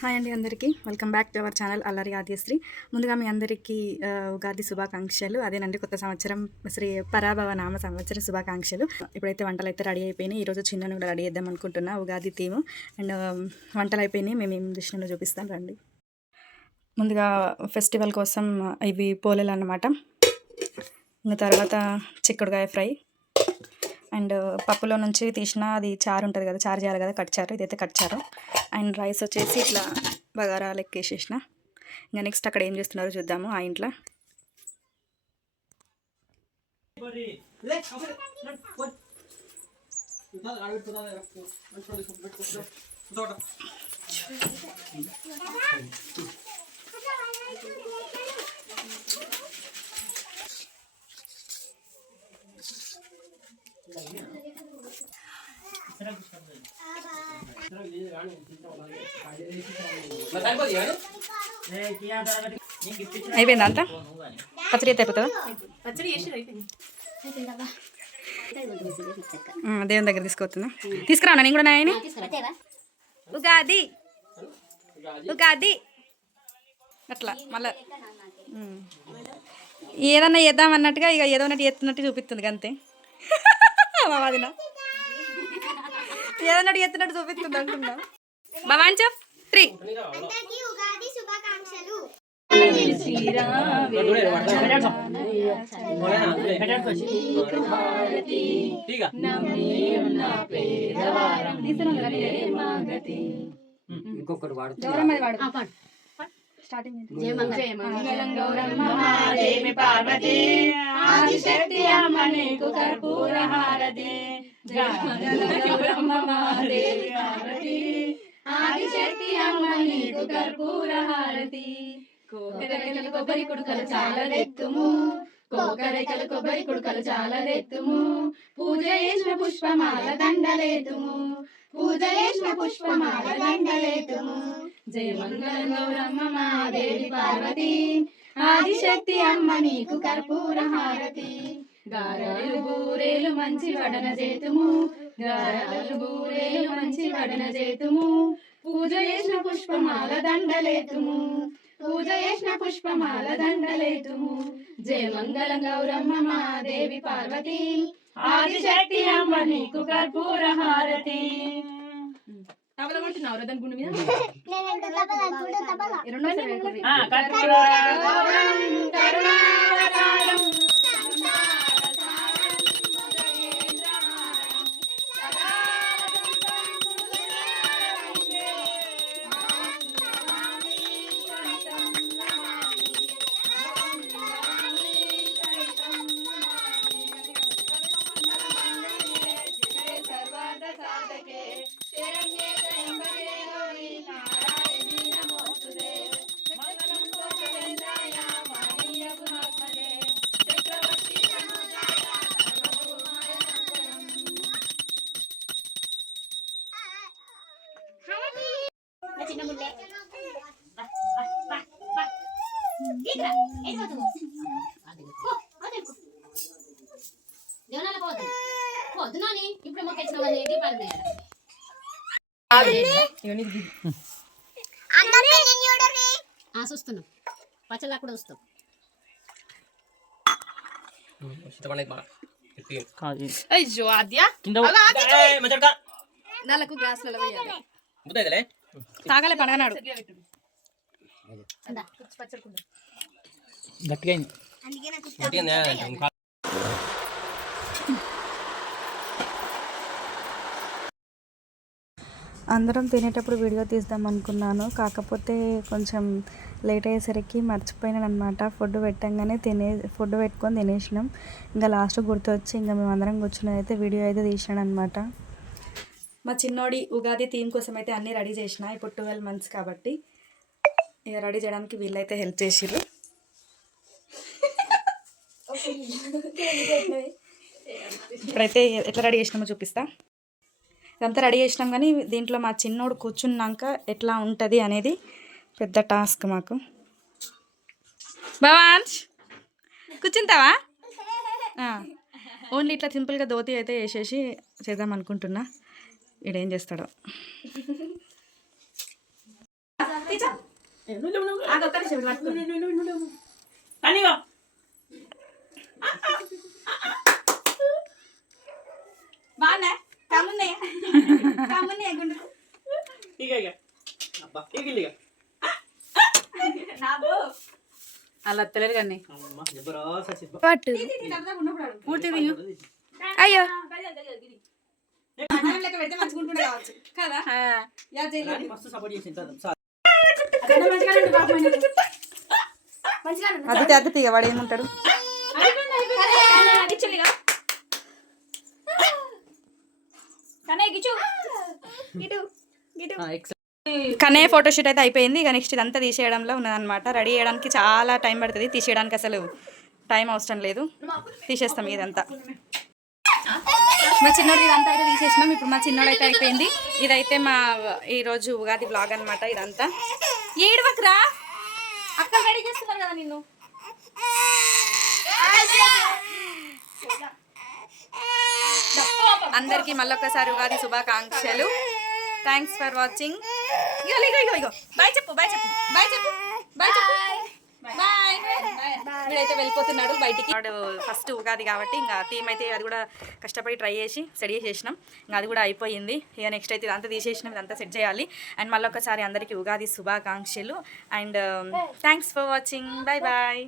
Hi అండి అందరికీ welcome back to our channel అల్లరి ఆద్యశ్రీ. ముందుగా మీ అందరికీ ఉగాది శుభాకాంక్షలు. అదేనండి కొత్త సంవత్సరం శ్రీ పరాభవ నామ సంవత్సర శుభాకాంక్షలు. ఇప్పుడైతే వంటలు అయితే రెడీ అయిపోయినాయి. ఈరోజు చిన్నను కూడా రెడీ చేద్దాం అనుకుంటున్నా, ఉగాది థీము. అండ్ వంటలు అయిపోయినాయి, మేము ఏం దృష్టిలో చూపిస్తాం రండి. ముందుగా ఫెస్టివల్ కోసం ఇవి పోలేలు అన్నమాట. ఇంకా తర్వాత చిక్కుడుకాయ ఫ్రై అండ్ పప్పులో నుంచి తీసిన అది చారు ఉంటుంది కదా, చారు చేయాలి కదా, కట్చారు. ఇదైతే కట్చారు. అండ్ రైస్ వచ్చేసి ఇట్లా బగారా లెక్కేసేసిన. ఇంకా నెక్స్ట్ అక్కడ ఏం చేస్తున్నారో చూద్దాము. ఆ ఇంట్లో అయిపోయింది అంతా. పచ్చడి అయితే అయిపోతుందా? దేవుని దగ్గర తీసుకొస్తున్నా. తీసుకురా నేను కూడా. నాయని ఉగాది ఉగాది అట్లా మళ్ళా ఏదన్నా చేద్దాం అన్నట్టుగా ఇక ఏదో ఒకటి ఎత్తున్నట్టు చూపిస్తుంది అంతే. బాబాదినా ఏదన్నట్టు ఎత్తున్నట్టు చూపిస్తుంది అంటున్నా. భవాన్ చెప్ 3 జయమంగళం గౌరమ్మ దేవి పార్వతి ఆదిశక్తి అమ్మ నీకు కర్పూర హారతి. జయమంగళం గౌరమ్మ దేవి పార్వతి ఆదిశక్తి అమ్మ నీకు కర్పూర హారతి. కోకరికలు కొబ్బరి కుడుకలు చాలా రెత్తుము, కోకరికలు కొబ్బరి కుడుకలు చాలా రెత్తుము. పూజ చేసిన పుష్పమాల దండలేతుము, పూజ చేసిన పుష్పమాల దండలేతుము. జయమంగళం గౌరమ్మ మా దేవి పార్వతి ఆదిశక్తి అమ్మ నీకు కర్పూర హారతి. గారెలు బూరేలు మంచి వడన చేతుము, గారెలు బూరేలు మంచి వడన చేతుము. పూజ చేసిన పుష్పమాల దండలేతుము, పూజ చేసిన పుష్పమాల దండలేతుము. జయమంగళం గౌరమ్మ మా దేవి పార్వతి ఆదిశక్తి అమ్మ నీకు కర్పూర హారతి. తబలమంటున్నావు రథం గుండు మీద చూస్తున్నాం. పచ్చళ్ళ కూడా చూస్తాం. అయ్యో ఆద్య నెలకు గ్లాసులలో తాగలే పడగనాడు అందరం తినేటప్పుడు వీడియో తీద్దాం అనుకున్నాను, కాకపోతే కొంచెం లేట్ అయ్యేసరికి మర్చిపోయినాను అనమాట. ఫుడ్ పెట్టుకొని తినేసినాం. ఇంకా లాస్ట్ గుర్తొచ్చి ఇంకా మేము అందరం కూర్చుని అయితే వీడియో అయితే తీసినాను అనమాట. మా చిన్నోడి ఉగాది థీమ్ కోసం అయితే అన్నీ రెడీ చేసిన. ఇప్పుడు 12 months కాబట్టి ఇక రెడీ చేయడానికి వీళ్ళైతే హెల్ప్ చేసిర్రు. ఇప్పుడైతే ఎట్లా రెడీ చేసినామో చూపిస్తా. ఇదంతా రెడీ చేసినాం, కానీ దీంట్లో మా చిన్నోడు కూర్చున్నాక ఎట్లా ఉంటుంది అనేది పెద్ద టాస్క్ మాకు. భవాన్ కూర్చుంటావా? ఓన్లీ ఇట్లా సింపుల్గా ధోతి అయితే వేసేసి చేద్దాం అనుకుంటున్నా. ఈడేం చేస్తాడో. కనిగో బాగున్నా కమ్మున్నాయి కమ్మున్నాయి గుండుకు ఇక ఇక అబ్బా ఇక ఇక నాకు అలా తెలియదు కానీ అమ్మ జబరా సచిబ పట్టు పూర్తి తిను అయ్యో అన్నం లెక్క పెడితే మంచిగా ఉంటుండే కావచ్చు కదా యా చేయలేదు మస్తు సపోర్ట్ చేసింది అద్దె అద్దె ఇక వాడు ఏముంటాడు కన్నయ్య ఫోటోషూట్ అయితే అయిపోయింది. ఇక నెక్స్ట్ ఇదంతా తీసేయడంలో ఉన్నదన్నమాట. రెడీ చేయడానికి చాలా టైం పడుతుంది, తీసేయడానికి అసలు టైం అవసరం లేదు. తీసేస్తాం ఇదంతా. మా చిన్నోడు ఇదంతా అయితే తీసేసినాం. ఇప్పుడు మా చిన్నోడు అయితే అయిపోయింది. ఇదైతే మా ఈరోజు ఉగాది బ్లాగ్ అనమాట. ఇదంతా ఏడవకరా అక్క రెడీ చేస్తున్నారు కదా నిన్ను. అందరికీ మళ్ళొక్కసారి ఉగాది శుభాకాంక్షలు. Thanks for watching. ఇగో బాయ్ చెప్పు బాయ్ చెప్పు బాయ్ చెప్పు బాయ్ చెప్పు బాయ్. వీడైతే వెళ్ళిపోతున్నాడు బయటికి. వాడు ఫస్ట్ ఉగాది కాబట్టి ఇంకా థీమ్ అయితే అది కూడా కష్టపడి ట్రై చేసి సెట్ చేసేసినాం. ఇంకా అది కూడా అయిపోయింది. ఇక నెక్స్ట్ అయితే ఇదంతా తీసేసినాం, ఇదంతా సెట్ చేయాలి. అండ్ మళ్ళొక్కసారి అందరికీ ఉగాది శుభాకాంక్షలు. And thanks for watching. Bye bye.